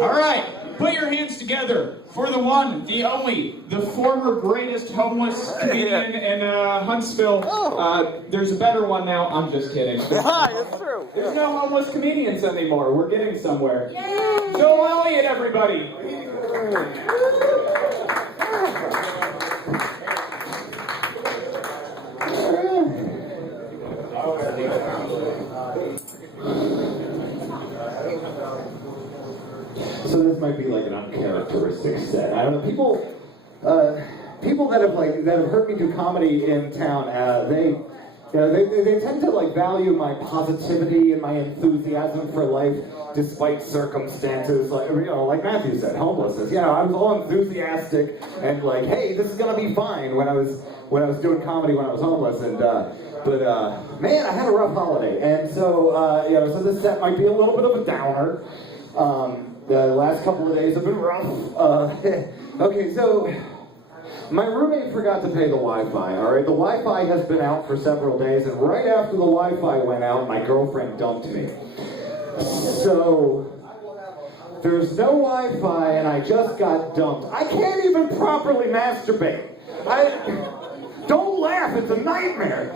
All right, put your hands together for the one, the only, the former greatest homeless comedian in Huntsville. There's a better one now. I'm just kidding. It's true. There's no homeless comedians anymore. We're getting somewhere. Yay! Joel Elliott, everybody. So this might be like an uncharacteristic set. I don't know. People that have heard me do comedy in town, they tend to like value my positivity and my enthusiasm for life despite circumstances. Like Matthew said, homelessness. I was all enthusiastic and like, hey, this is gonna be fine when I was doing comedy when I was homeless. And but man, I had a rough holiday, and so so this set might be a little bit of a downer. The last couple of days have been rough. Okay, so my roommate forgot to pay the Wi-Fi, all right? The Wi-Fi has been out for several days, and right after the Wi-Fi went out, my girlfriend dumped me. So there's no Wi-Fi, and I just got dumped. I can't even properly masturbate. Don't laugh, it's a nightmare.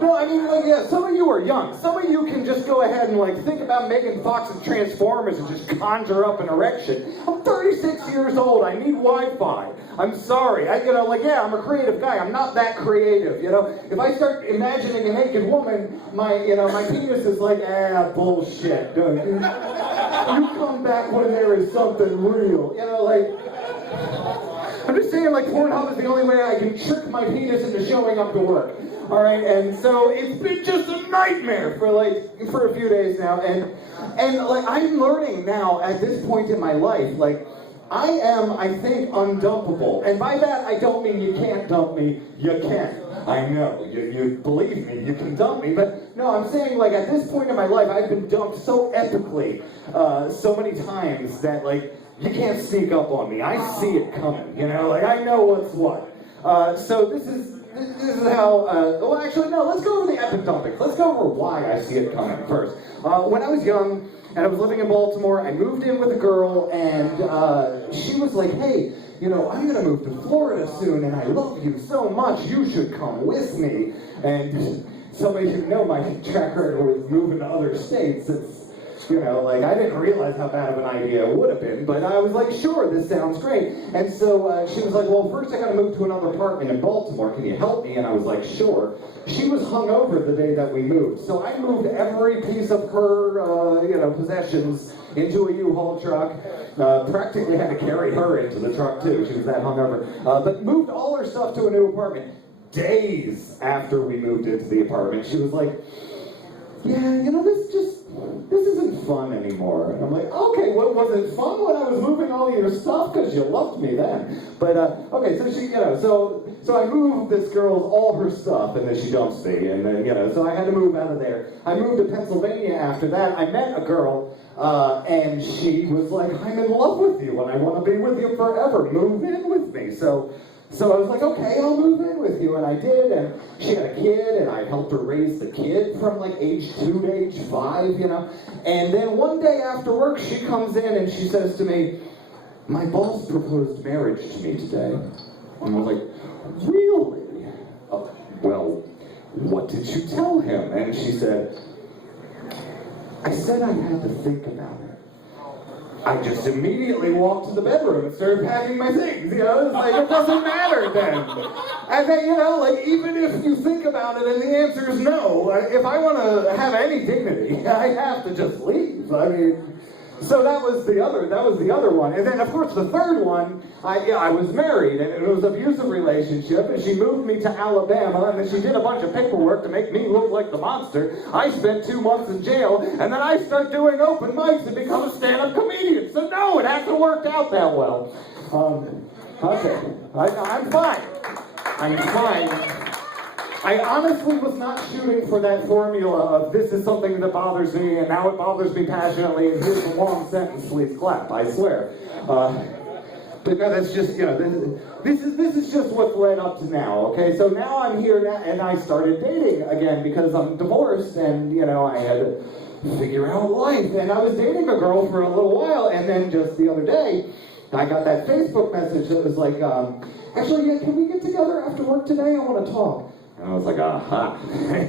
No, I mean, like, yeah, some of you are young. Some of you can just go ahead and, like, think about Megan Fox and Transformers and just conjure up an erection. I'm 36 years old. I need Wi-Fi. I'm sorry. I'm a creative guy. I'm not that creative, If I start imagining a naked woman, my penis is like, bullshit. You come back when there is something real. I'm just saying, like, Pornhub is the only way I can trick my penis into showing up to work. All right, and so it's been just a nightmare for a few days now, and like I'm learning now at this point in my life, like I am, I think, undumpable, and by that I don't mean you can't dump me. You can. I know. You believe me. You can dump me, but no, I'm saying like at this point in my life, I've been dumped so epically, so many times that like you can't sneak up on me. I see it coming. Like I know what's what. So this is how, let's go over the epic dumping. Let's go over why I see it coming first. When I was young, and I was living in Baltimore, I moved in with a girl, and she was like, hey, I'm gonna move to Florida soon, and I love you so much, you should come with me. And somebody should know my track record with moving to other states. It's, I didn't realize how bad of an idea it would have been, but I was like, sure, this sounds great. And so she was like, well, first I gotta move to another apartment in Baltimore, can you help me? And I was like, sure. She was hungover the day that we moved, so I moved every piece of her, possessions into a U-Haul truck. Practically had to carry her into the truck too, she was that hungover. But moved all her stuff to a new apartment. Days after we moved into the apartment, she was like, yeah, this isn't fun anymore. And I'm like, okay, well, was it fun when I was moving all your stuff? Because you loved me then. But, okay, so she, so I moved this girl's all her stuff, and then she dumps me, and then, so I had to move out of there. I moved to Pennsylvania after that. I met a girl, and she was like, I'm in love with you, and I want to be with you forever. Move in with me. So I was like, okay, I'll move in with you, and I did, and she had a kid, and I helped her raise the kid from like age 2 to age 5, and then one day after work, she comes in and she says to me, my boss proposed marriage to me today. And I was like, really? Oh, well, what did you tell him? And she said, I said I had to think about it. I just immediately walked to the bedroom and started packing my things, it's like, it doesn't matter then. And then, even if you think about it and the answer is no, if I want to have any dignity, I have to just leave. I mean, so that was the other one. And then, of course, the third one, I was married, and it was an abusive relationship, and she moved me to Alabama, and then she did a bunch of paperwork to make me look like the monster. I spent 2 months in jail, and then I start doing open mics and become a stand-up comedian. So no, it hasn't worked out that well. Okay, I'm fine. I'm fine. I honestly was not shooting for that formula of this is something that bothers me, and now it bothers me passionately, and here's the long sentence, please clap, I swear. But no, that's just, this is just what's led up to now, okay? So now I'm here now, and I started dating again because I'm divorced, and, I had figure out life. And I was dating a girl for a little while, and then just the other day, I got that Facebook message that was like, actually, yeah, can we get together after work today? I want to talk. And I was like, aha,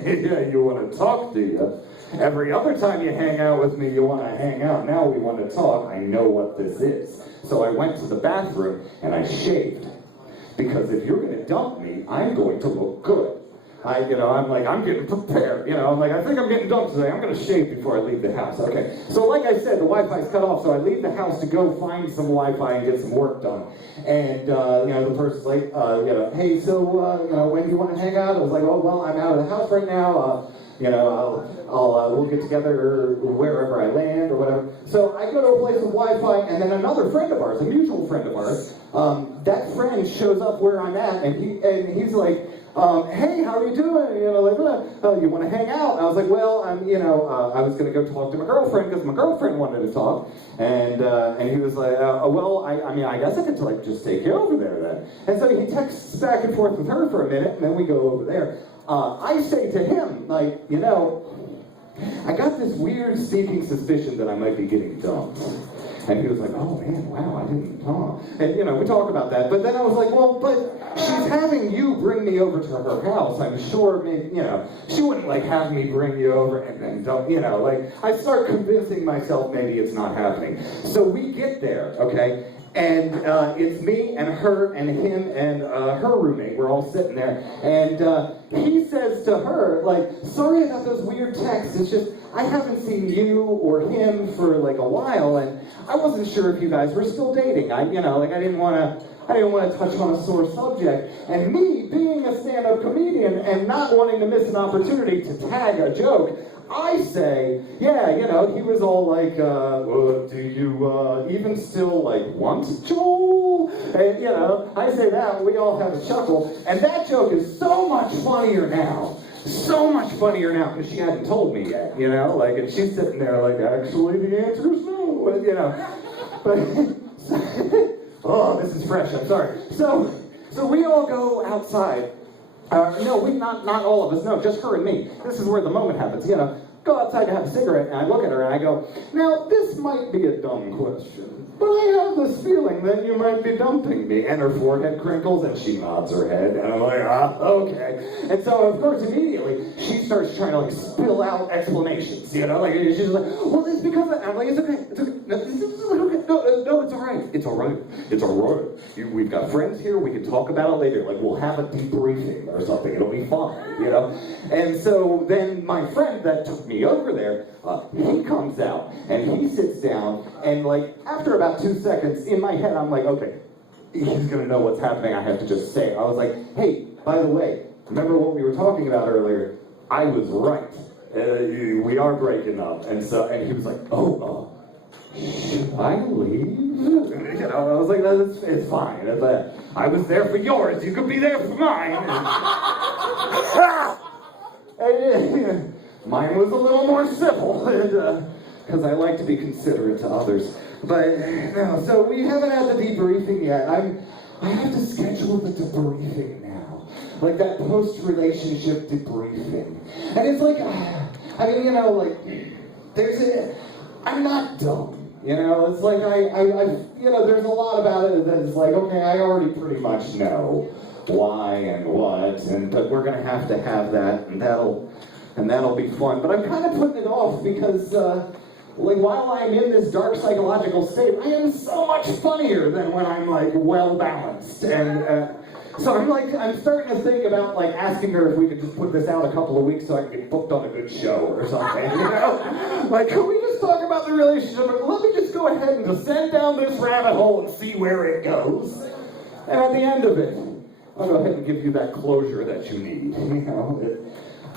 yeah, you want to talk, do you? Every other time you hang out with me, you want to hang out. Now we want to talk. I know what this is. So I went to the bathroom and I shaved. Because if you're going to dump me, I'm going to look good. I'm getting prepared. I think I'm getting dumped today. I'm going to shave before I leave the house. Okay. So like I said, the Wi-Fi's cut off, so I leave the house to go find some Wi-Fi and get some work done. And, the person's like, hey, so, when do you want to hang out? I was like, oh, well, I'm out of the house right now. We'll get together wherever I land or whatever. So I go to a place with Wi-Fi, and then another friend of ours, a mutual friend of ours, that friend shows up where I'm at, and he's like, hey, how are you doing? You want to hang out? And I was like, well, I was going to go talk to my girlfriend because my girlfriend wanted to talk, and he was like, well, I guess I could just take you over there then. And so he texts back and forth with her for a minute, and then we go over there. I say to him, I got this weird sneaking suspicion that I might be getting dumped. And he was like, oh man, wow, I didn't know. And we talk about that. But then I was like, well, but she's having you bring me over to her house. I'm sure maybe, she wouldn't have me bring you over and then dump, I start convincing myself maybe it's not happening. So we get there, okay? And it's me and her and him and her roommate. We're all sitting there. And he says to her, sorry about those weird texts. It's just, I haven't seen you or him for a while, and I wasn't sure if you guys were still dating. I didn't want to touch on a sore subject. And me, being a stand-up comedian and not wanting to miss an opportunity to tag a joke, I say, yeah, he was all like, do you even still want Joel? And I say that, and we all have a chuckle. And that joke is so much funnier now. So much funnier now, because she hadn't told me yet, and she's sitting there actually the answer is no, But, oh, this is fresh, I'm sorry. So we all go outside. No, not all of us, no, just her and me. This is where the moment happens, Go outside to have a cigarette, and I look at her and I go, now, this might be a dumb question, but I have this feeling that you might be dumping me. And her forehead crinkles, and she nods her head, and I'm like, okay. And so, of course, immediately, she starts trying to, spill out explanations, she's like, well, it's because of that. I'm like, it's okay. No, it's all right. It's all right. We've got friends here, we can talk about it later. We'll have a debriefing or something, it'll be fine, And so then my friend that took me over there, he comes out, and he sits down, and after about 2 seconds, in my head, I'm like, okay, he's gonna know what's happening, I have to just say it. I was like, hey, by the way, remember what we were talking about earlier? I was right. We are breaking up. And he was like, should I leave? I was like, it's fine. I was there for yours, you could be there for mine. And, mine was a little more civil, because I like to be considerate to others. But, no, so we haven't had the debriefing yet. I have to schedule the debriefing now. That post-relationship debriefing. And it's I'm not dumb. It's there's a lot about it that's okay, I already pretty much know why and what, but we're going to have that, and that'll be fun. But I'm kind of putting it off because, while I'm in this dark psychological state, I am so much funnier than when I'm, well-balanced. And so I'm starting to think about, asking her if we could just put this out a couple of weeks so I can get booked on a good show or something, can we just talk about the relationship? Let me just go ahead and descend down this rabbit hole and see where it goes. And at the end of it, I'll go ahead and give you that closure that you need,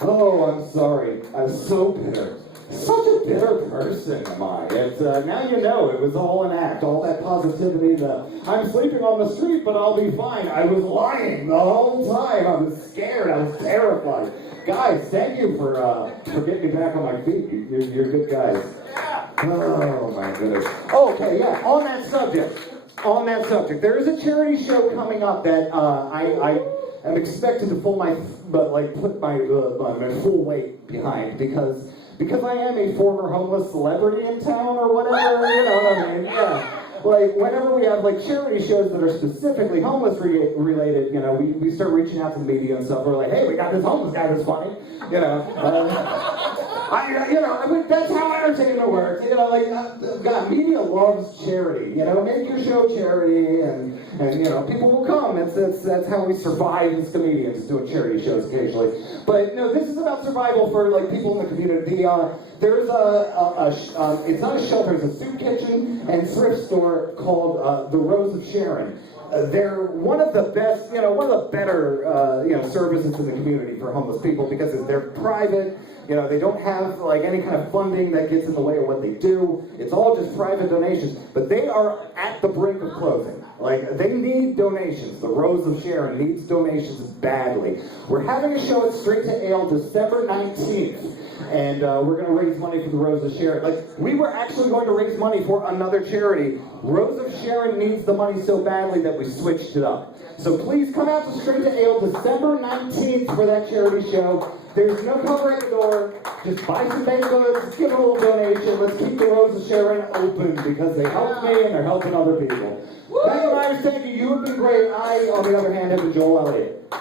Oh, I'm sorry. I'm so bitter. Such a bitter person am I. It's, now you know, it was all an act, all that positivity, I'm sleeping on the street, but I'll be fine. I was lying the whole time. I was scared. I was terrified. Guys, thank you for getting me back on my feet. You're good guys. Oh, my goodness. Okay, yeah, on that subject, there is a charity show coming up that I am expected to put my full weight behind, because because I am a former homeless celebrity in town or whatever, you know what I mean? Yeah. Like, whenever we have, like, charity shows that are specifically homeless related, you know, we start reaching out to the media and stuff. We're like, hey, we got this homeless guy that's funny, you know. That's how entertainment works. You know, like, God, media loves charity. You know, make your show charity, and you know, people will come. That's how we survive as comedians, doing charity shows occasionally. But no, this is about survival for like people in the community. There's it's not a shelter, it's a soup kitchen and thrift store called the Rose of Sharon. They're one of the best, you know, one of the better, you know, services in the community for homeless people because they're private. You know, they don't have like any kind of funding that gets in the way of what they do. It's all just private donations. But they are at the brink of closing. Like, they need donations. The Rose of Sharon needs donations badly. We're having a show at Straight to Ale December 19th. And we're going to raise money for the Rose of Sharon. Like, we were actually going to raise money for another charity. Rose of Sharon needs the money so badly that we switched it up. So please come out to Straight to Ale December 19th for that charity show. There's no cover at the door. Just buy some baked goods, give a little donation. Let's keep the Rose of Sharon open because they helped me and they're helping other people. Thank you, Myers. Thank you. You have been great. I, on the other hand, have been Joel Elliott.